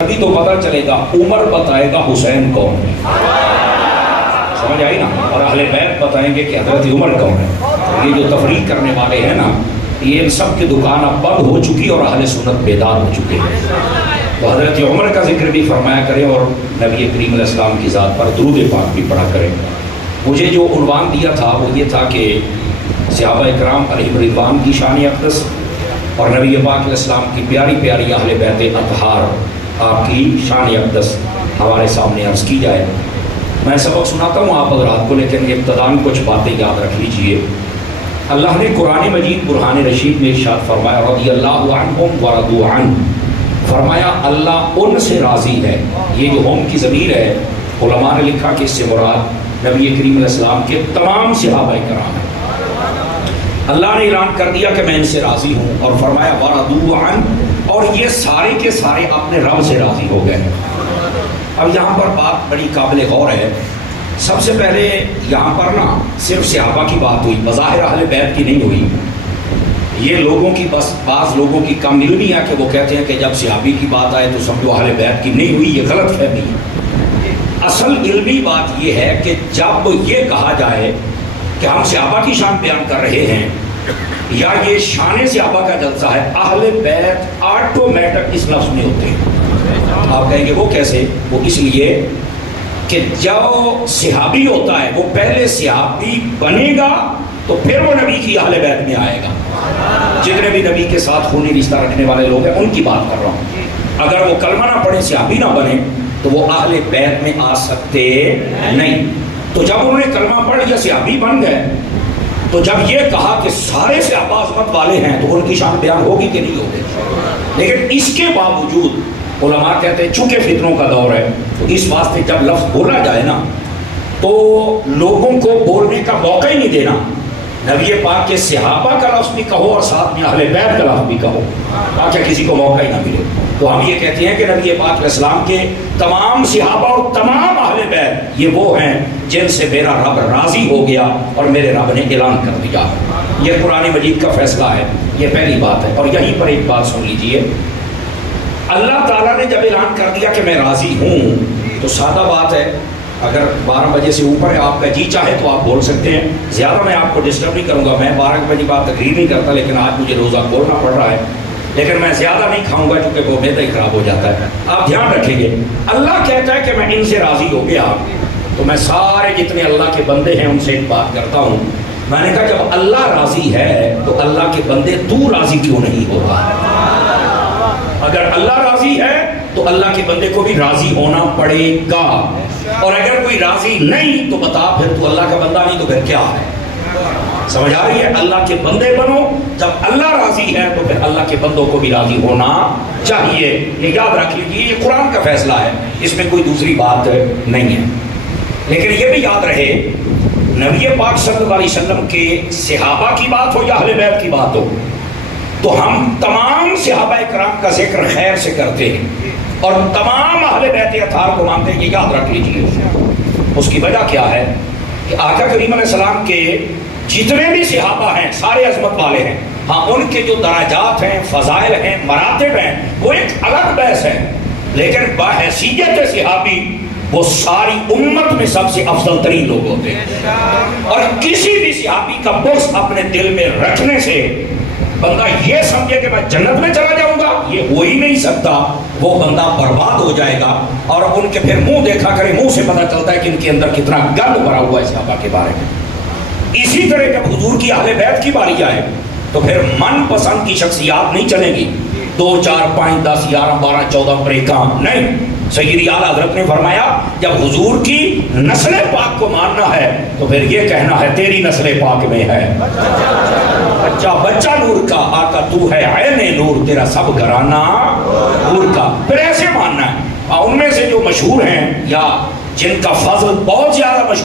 ابھی تو پتہ چلے گا، عمر بتائے گا حسین کون ہے، سمجھ آئی نا، اور اہل بیت بتائیں گے کہ حضرت عمر کون ہے۔ یہ جو تفریق کرنے والے ہیں نا، یہ سب کی دکان اب بند ہو چکی اور اہل سنت بیدار ہو چکے ہیں۔ تو حضرت عمر کا ذکر بھی فرمایا کریں اور نبی کریم علیہ السلام کی ذات پر درود پاک بھی پڑھا کریں۔ مجھے جو عنوان دیا تھا وہ یہ تھا کہ صحابہ کرام علیہم رضوان کی شان اقدس اور نبی پاک علیہ السلام کی پیاری پیاری اہل بیت اطہار آپ کی شان اقدس ہمارے سامنے عرض کی جائے۔ میں سبق سناتا ہوں آپ حضرات کو، لیکن ابتداً کچھ باتیں یاد رکھ لیجئے۔ اللہ نے قرآن مجید برہان رشید میں ارشاد فرمایا رضی اللہ عنہم ورضوا عنہ، فرمایا اللہ ان سے راضی ہے۔ یہ جو ہم کی ضمیر ہے، علماء نے لکھا کہ اس سے مراد نبی کریم علیہ السلام کے تمام صحابہ کرام ہیں۔ اللہ نے اعلان کر دیا کہ میں ان سے راضی ہوں، اور فرمایا ورضوا عنہ، اور یہ سارے کے سارے اپنے رب سے راضی ہو گئے۔ اب یہاں پر بات بڑی قابل غور ہے۔ سب سے پہلے یہاں پر نا صرف صحابہ کی بات ہوئی، بظاہر اہل بیت کی نہیں ہوئی۔ یہ لوگوں کی بس بعض لوگوں کی کم علمی ہے کہ وہ کہتے ہیں کہ جب صحابی کی بات آئے تو سمجھو اہل بیت کی نہیں ہوئی، یہ غلط فہمی ہے۔ اصل علمی بات یہ ہے کہ جب یہ کہا جائے کہ ہم صحابہ کی شان بیان کر رہے ہیں یا یہ شان صحابہ کا جلسہ ہے، اہل بیت آٹومیٹک اس لفظ میں ہوتے ہیں۔ آپ کہیں گے وہ کیسے؟ وہ اس لیے کہ جو صحابی ہوتا ہے وہ پہلے صحابی بنے گا تو پھر وہ نبی کی اہل بیت میں آئے گا۔ جتنے بھی نبی کے ساتھ خونی رشتہ رکھنے والے لوگ ہیں ان کی بات کر رہا ہوں۔ اگر وہ کلمہ نہ پڑھے، صحابی نہ بنے، تو وہ اہل بیت میں آ سکتے نہیں۔ تو جب انہوں نے کلمہ پڑھ یا صحابی بن گئے، تو جب یہ کہا کہ سارے صحابہ عظمت والے ہیں تو ان کی شان بیان ہوگی کہ نہیں ہوگی؟ لیکن اس کے باوجود علماء کہتے ہیں چونکہ فتنوں کا دور ہے تو اس واسطے جب لفظ بولا جائے نا تو لوگوں کو بولنے کا موقع ہی نہیں دینا۔ نبی پاک کے صحابہ کا لفظ بھی کہو اور ساتھ میں اہل بیت کا لفظ بھی کہو تاکہ کسی کو موقع ہی نہ ملے۔ تو ہم یہ کہتے ہیں کہ نبی پاک علیہ السلام کے تمام صحابہ اور تمام اہل بیت یہ وہ ہیں جن سے میرا رب راضی ہو گیا اور میرے رب نے اعلان کر دیا۔ یہ قرآن مجید کا فیصلہ ہے، یہ پہلی بات ہے۔ اور یہیں پر ایک بات سن لیجئے، اللہ تعالیٰ نے جب اعلان کر دیا کہ میں راضی ہوں تو سادہ بات ہے، اگر 12 بجے سے اوپر ہے آپ کا جی چاہے تو آپ بول سکتے ہیں، زیادہ میں آپ کو ڈسٹرب نہیں کروں گا۔ میں 12 بجے بعد تقریر نہیں کرتا، لیکن آج مجھے روزہ کھولنا پڑ رہا ہے، لیکن میں زیادہ نہیں کھاؤں گا کیونکہ وہ معدہ ہی خراب ہو جاتا ہے۔ آپ دھیان رکھیں گے، اللہ کہتا ہے کہ میں ان سے راضی ہو گیا تو میں سارے جتنے اللہ کے بندے ہیں ان سے ایک بات کرتا ہوں۔ میں نے کہا جب اللہ راضی ہے تو اللہ کے بندے تو راضی کیوں نہیں ہوگا؟ اگر اللہ راضی ہے تو اللہ کے بندے کو بھی راضی ہونا پڑے گا، اور اگر کوئی راضی نہیں تو بتا پھر تو اللہ کا بندہ نہیں تو پھر کیا ہے؟ سمجھ آ رہی ہے؟ اللہ کے بندے بنو، جب اللہ راضی ہے تو پھر اللہ کے بندوں کو بھی راضی ہونا چاہیے۔ یہ یاد رکھ لیجیے، یہ قرآن کا فیصلہ ہے، اس میں کوئی دوسری بات نہیں ہے۔ لیکن یہ بھی یاد رہے، نبی پاک صلی اللہ علیہ وسلم کے صحابہ کی بات ہو یا اہل بیت کی بات ہو تو ہم تمام صحابہ کرام کا ذکر خیر سے کرتے ہیں اور تمام اہل بیت اطہار کو مانتے ہیں۔ یہ یاد رکھ لیجیے۔ اس کی وجہ کیا ہے کہ آقا کریم علیہ السلام کے جتنے بھی صحابہ ہیں سارے عظمت والے ہیں۔ ہاں ان کے جو درجات ہیں، فضائل ہیں، مراتب ہیں، وہ ایک الگ بحث ہے، لیکن بحیثیت صحابی وہ ساری امت میں سب سے افضل ترین لوگ ہوتے ہیں۔ اور کسی بھی صحابی کا بغض اپنے دل میں رکھنے سے بندہ یہ سمجھے کہ میں جنت میں چلا جاؤں گا، یہ ہو ہی نہیں سکتا۔ وہ بندہ برباد ہو جائے گا، اور ان کے پھر منہ دیکھا کرے، منہ سے پتہ چلتا ہے کہ ان کے اندر کتنا گند بھرا ہوا ہے صحابہ کے بارے میں۔ اسی طرح جب حضور کی اہل بیت کی باری آئے تو پھر من پسند کی شخصیات نہیں چلے گی، 2 4 5 10 11 12 14 پر ایک کام نہیں۔ سیدی اعلیٰ حضرت نے فرمایا جب حضور کی نسل پاک کو ماننا ہے تو پھر یہ کہنا ہے تیری نسل پاک میں ہے بچہ بچہ نور کا، آقا تو ہے عین نور، تیرا سب گھرانہ نور کا۔ پھر ایسے ماننا ہے۔ ان میں سے جو مشہور ہیں یا جن کا فضل بہت زیادہ مشہور